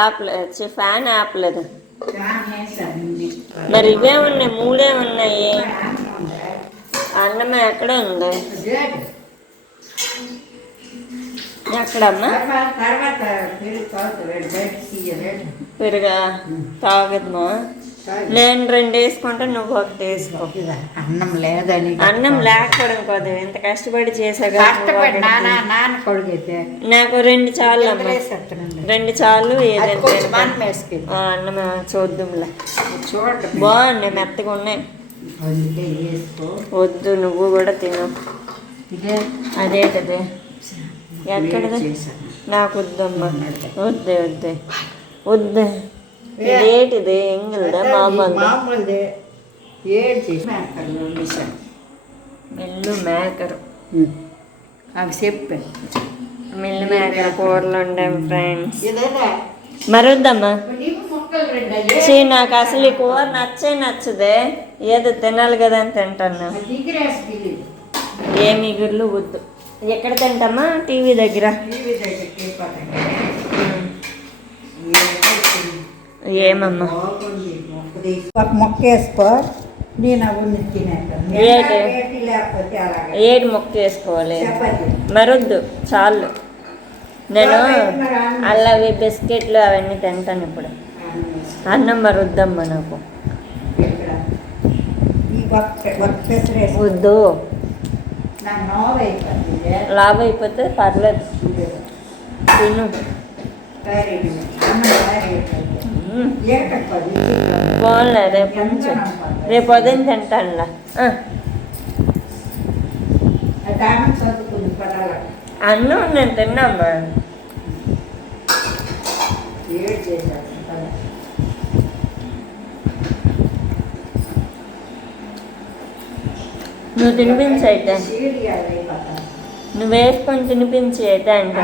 ఆపలేదు, ఫ్యాన్ ఆపలేదు. మరి ఇవే ఉన్నాయి, మూడే ఉన్నాయి. అన్నం ఎక్కడ ఉంది? ఎక్కడమ్మా? పెరుగా తాగదమ్మా. నేను 2 వేసుకుంటా, నువ్వు 1 వేసుకో. అన్నం లేదని. అన్నం లేకపోవడం కాదు, ఎంత కష్టపడి చేసాగా. నాకు 2 చాలు అమ్మ, 2 చాలు. ఏదైనా అన్నం చూద్దాంలే. బాగున్నాయి, మెత్తగా ఉన్నాయి. వద్దు, నువ్వు కూడా తిను. అదేటదే ఎక్కడదే? నాకు వద్దమ్మా, వద్దే వద్దే వద్దే. ఇదేటిది? ఎంగిల్దా మామూలుదే? Mill maker. అవి చెప్పే మిల్లు మేకర్ కూరలు ఉండాం ఫ్రెండ్స్. మరి వద్దమ్మా. నాకు అసలు ఈ కూర నచ్చదే. ఏదో తినాలి కదా అని తింటాను. ఏమి ఇగుర్లు వద్దు. ఎక్కడ తింటామా? టీవీ దగ్గర. ఏమమ్మా? ఒక మొక్క వేసుకో. నేను అవన్నీ తినేస్తాను. ఏడు మొక్క వేసుకోవాలి. మరొద్దు, చాలు. నేను అల్లవి బిస్కెట్లు అవన్నీ తింటాను ఇప్పుడు. అన్నం మరొద్దమ్మా నాకు. వద్దు, లాభం అయిపోతే పర్లేదు, తిను. పోన్లే, రేపు ఉదయం తింటానులా. అన్నం నేను తిన్నామ్మా. నువ్వు తినిపించి అయితే, నువ్వు వేసుకొని తినిపించి అయితే అంటే.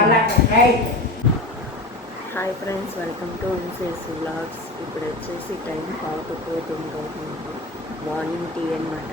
Hi friends, welcome to Vamshi's vlogs. ఇప్పుడు వచ్చేసి టైం 9:09. మార్నింగ్ టీ అనమాట.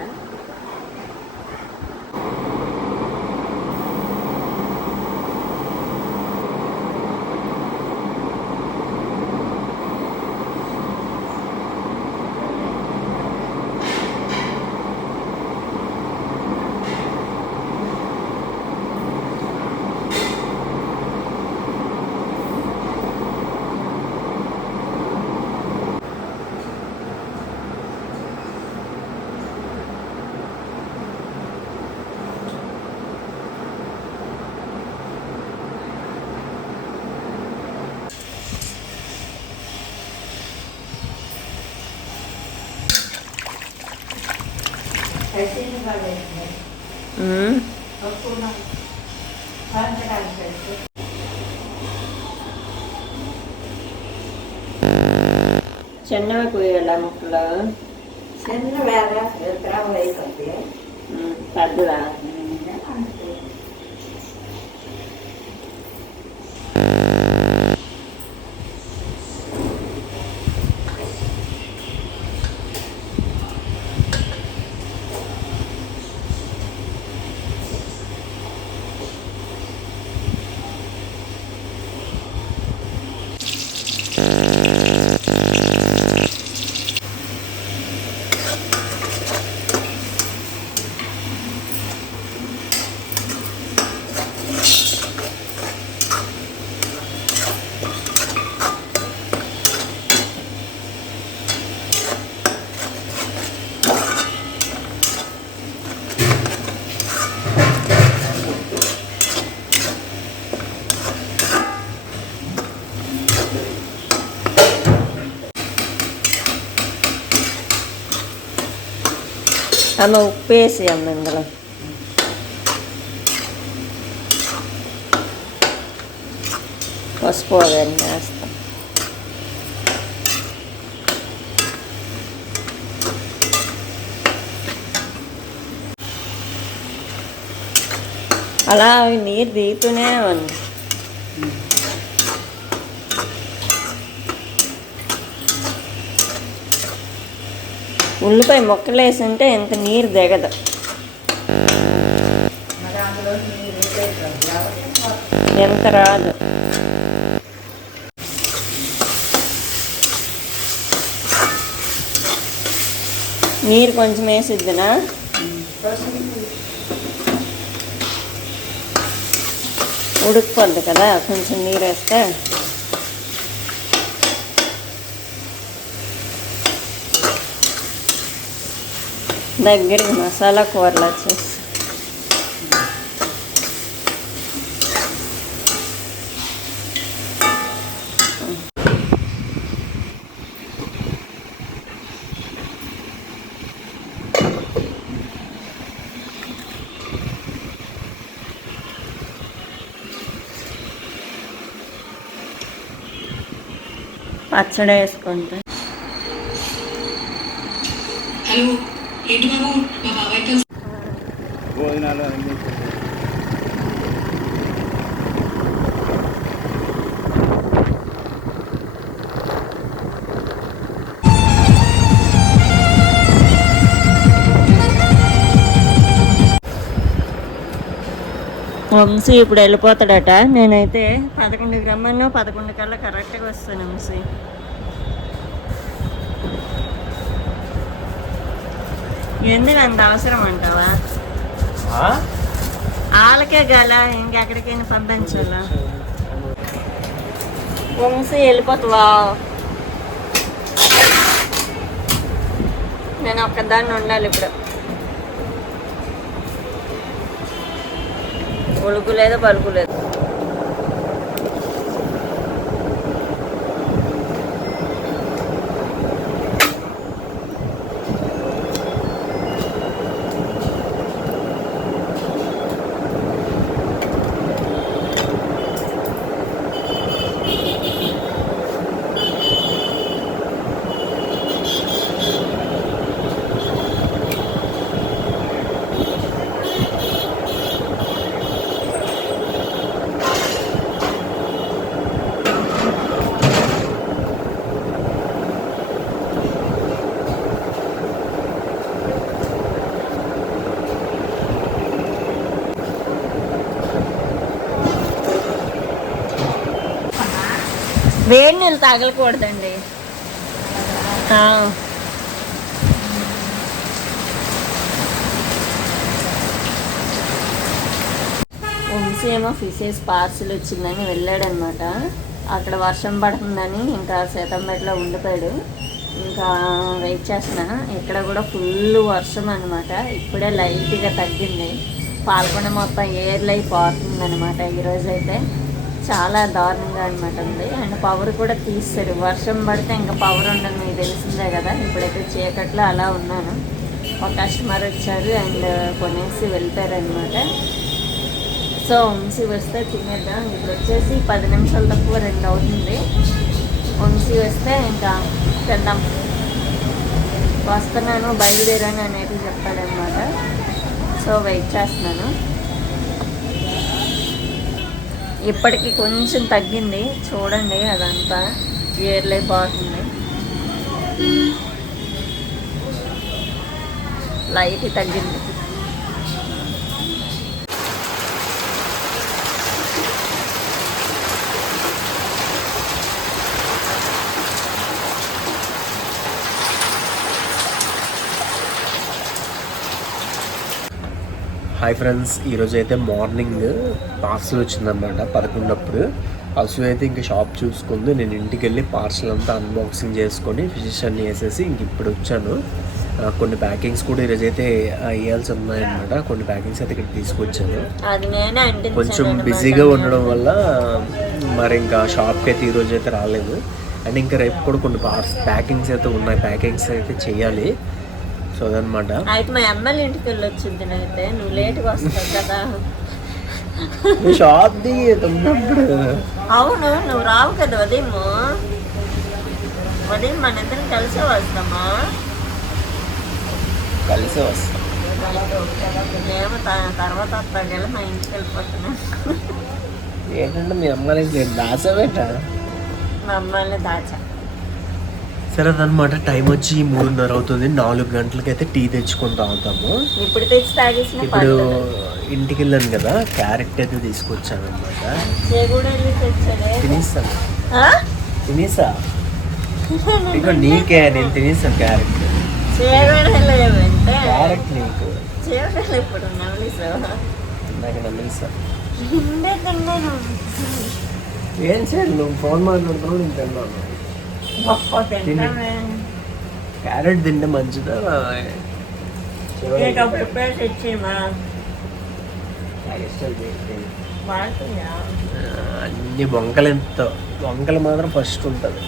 చిన్నవి పోయాలా ముక్కలు? చిన్న వేరే అయిపోద్ది. పెద్దదా? అమ్మ ఉప్పు వేసి అమ్మ ఇందులో. పసుపు అవన్నీ వేస్తాం. అలా నీరు దిగుతూనే ఉంది. ఉల్లిపాయ ముక్కలు వేసుంటే ఇంత నీరు దిగదు. ఎంత రాదు. నీరు కొంచెం వేసిద్దినా? ఉడికిపోద్ది కదా కొంచెం నీరు వేస్తే. దగ్గరికి మసాలా కూరలు వచ్చేసి పచ్చడి వేసుకుంటే. హలో ఏంటి బాబు మా బాబాయ్ కలిసి భోజనాలు అన్నీ వంశీ ఇప్పుడు వెళ్ళిపోతాడట. నేనైతే 11కి రమ్మన్నా 11 కల్లా కరెక్ట్గా వస్తాను వంశీ. ఎందుకు అంత అవసరం అంటావా? వాళ్ళకే గల ఇంకెక్కడికైనా పంపించాలా? వంశీ వెళ్ళిపోతావా? నేను ఒక్కదాన్ని ఉండాలి ఇప్పుడు. ఒలుగు లేదు పలుకు లేదు. వేడి నీళ్ళు తాగలకూడదండి. వంశీ ఏమో ఫిషెస్ పార్సిల్ వచ్చిందని వెళ్ళాడనమాట. అక్కడ వర్షం పడుతుందని ఇంకా సీతంపేటలో ఉండిపోయాడు. ఇంకా వెయిట్ చేస్తున్నా. ఇక్కడ కూడా ఫుల్ వర్షం అనమాట. ఇప్పుడే లైట్గా తగ్గింది. పాల్గొన మొత్తం ఏర్లై పోతుంది అనమాట. ఈరోజు అయితే చాలా దారుణంగా అనమాట ఉంది. అండ్ పవర్ కూడా తీస్తారు. వర్షం పడితే ఇంకా పవర్ ఉండదు, మీకు తెలిసిందే కదా. ఇప్పుడైతే చీకట్లో అలా ఉన్నాను. ఒక కస్టమర్ వచ్చారు అండ్ కొనేసి వెళ్ళిపోయారు అనమాట. సో వంశీ వస్తే తినేద్దాం. ఇప్పుడు వచ్చేసి 10 నిమిషాలు తక్కువ 2 అవుతుంది. వంశీ వస్తే ఇంకా తిందాం. వస్తున్నాను, బయలుదేరాను అనేది చెప్పాడనమాట. సో వెయిట్ చేస్తున్నాను. ఇప్పటికి కొంచెం తగ్గింది చూడండి. అదంతా ఏర్లైపోతుంది. లైట్ తగ్గింది. హాయ్ ఫ్రెండ్స్, ఈరోజు అయితే మార్నింగ్ పార్సల్ వచ్చిందన్నమాట 11 అప్పుడు. అసలు అయితే ఇంకా షాప్ చూసుకుంది. నేను ఇంటికి వెళ్ళి పార్సల్ అంతా అన్బాక్సింగ్ చేసుకొని ఫిషెస్ అన్నీ వేసేసి ఇంక ఇప్పుడు వచ్చాను. కొన్ని ప్యాకింగ్స్ కూడా ఈరోజు అయితే వేయాల్సి ఉన్నాయన్నమాట. కొన్ని ప్యాకింగ్స్ అయితే ఇక్కడ తీసుకొచ్చాను. కొంచెం బిజీగా ఉండడం వల్ల మరి ఇంకా షాప్కి అయితే ఈరోజు అయితే రాలేదు. అండ్ ఇంకా రేపు కూడా కొన్ని ప్యాకింగ్స్ అయితే ఉన్నాయి. ప్యాకింగ్స్ అయితే చేయాలి. సో అదనమాట. అయితే మా అమ్మాయి ఇంటికి వెళ్ళి వచ్చింది. అయితే నువ్వు లేట్గా వస్తావు కదా షాప్ దిగినప్పుడు. అవును, నువ్వు రావు కదా ఉదయము. ఉదయం మన ఇద్దరం కలిసే వస్తామా? కలిసే వస్తాం. ఏమో తర్వాత వస్తాగల మా ఇంటికి వెళ్ళిపోతున్నాను. ఏంటంటే మీ అమ్మాయిని దాచావేట? మా అమ్మాయిని దాచా. సరే అదనమాట. టైం వచ్చి 3:30 అవుతుంది. 4 గంటలకైతే టీ తెచ్చుకొని తాగుతాము. ఇప్పుడు తెచ్చి తాగేసిన. ఇప్పుడు ఇంటికి వెళ్ళాను కదా, క్యారెట్ అయితే తీసుకొచ్చాను అనమాట. తినేసా ఇక నీకే నేను తినేసాను క్యారెట్. చేయలేవంటే క్యారెట్ నీకు చేయలేదు ఇప్పుడు నవ్వులేసావు నాకు నమ్మేసా తిన్నాను ఏం చేయాలి నువ్వు ఫోన్ మాట్లాడుతున్నావు నేను తిన్నాను గొప్ప తింటామే క్యారెట్ తింటే మంచిదా నీకు ప్రిపేర్ ఇచ్చేమా వాడుతుందా అన్ని వంకలు మాత్రం ఫస్ట్ ఉంటుంది.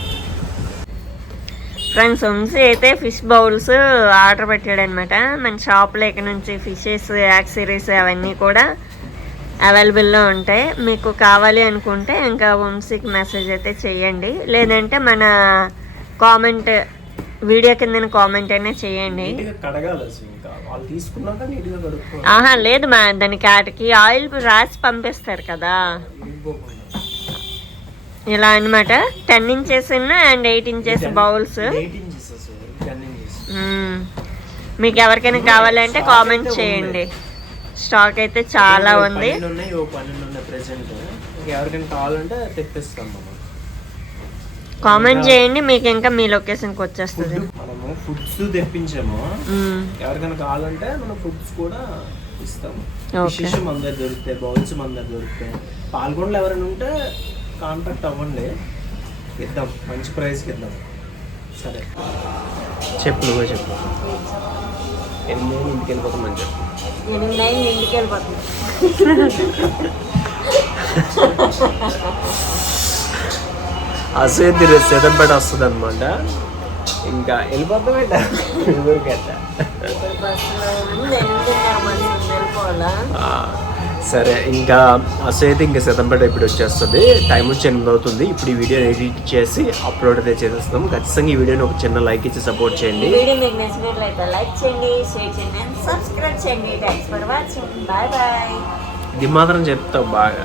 ఫ్రెండ్స్ వంశీ అయితే ఫిష్ బౌల్స్ ఆర్డర్ పెట్టాడు అనమాట. మన షాప్లో ఇక్కడ నుంచి ఫిషెస్ యాక్సరీస్ అవన్నీ కూడా అవైలబుల్లో ఉంటాయి. మీకు కావాలి అనుకుంటే ఇంకా వంశీకి మెసేజ్ అయితే చేయండి, లేదంటే మన కామెంట్ వీడియో కింద కామెంట్ అయినా చేయండి. ఆహా లేదు మా దానికి వాటికి ఆయిల్ రాసి పంపిస్తారు కదా ఇలా అనమాట. 10 inches అండ్ 8 inches బౌల్స్. మీకు ఎవరికైనా కావాలంటే కామెంట్ చేయండి. స్టాక్ అయితే చాలా ఉంది. కామెంట్ చేయండి, మీకు ఇంకా మీ లొకేషన్కి వచ్చేస్తుంది. మనము ఫుడ్స్ తెప్పించాము, ఎవరికైనా కావాలంటే మనం ఫుడ్స్ కూడా ఇస్తాము. ఫిషెస్ మన దగ్గర దొరుకుతాయి, బౌల్స్ మన దగ్గర దొరుకుతాయి. పాల్గొండలు ఎవరైనా ఉంటే కాంటాక్ట్ అవ్వండి, ఇద్దాం, మంచి ప్రైస్కి ఇద్దాం. సరే చెప్పు, నువ్వే చెప్పు. 8 ఇంటికి వెళ్ళిపోతామని చెప్పు. 8 ఇంటికి వెళ్ళిపోతుంది. అసలు సేదంపేట వస్తుంది అనమాట. ఇంకా వెళ్ళిపోతామేట ఊరికేట. సరే ఇంకా అసలు ఇంకా సేదంపేట ఇప్పుడు వచ్చేస్తుంది. టైం వచ్చి 8 అవుతుంది. ఇప్పుడు ఈ వీడియో ఎడిట్ చేసి అప్లోడ్ అయితే చేసేస్తాం. ఖచ్చితంగా ఈ వీడియోని ఒక చిన్న లైక్ ఇచ్చి సపోర్ట్ చేయండి. వీడియో మీకు నచ్చినట్లయితే లైక్ చేయండి, షేర్ చేయండి అండ్ సబ్స్క్రైబ్ చేయండి. Thanks for watching. Bye bye. ఇది మాత్రం చెప్తావు బాగా.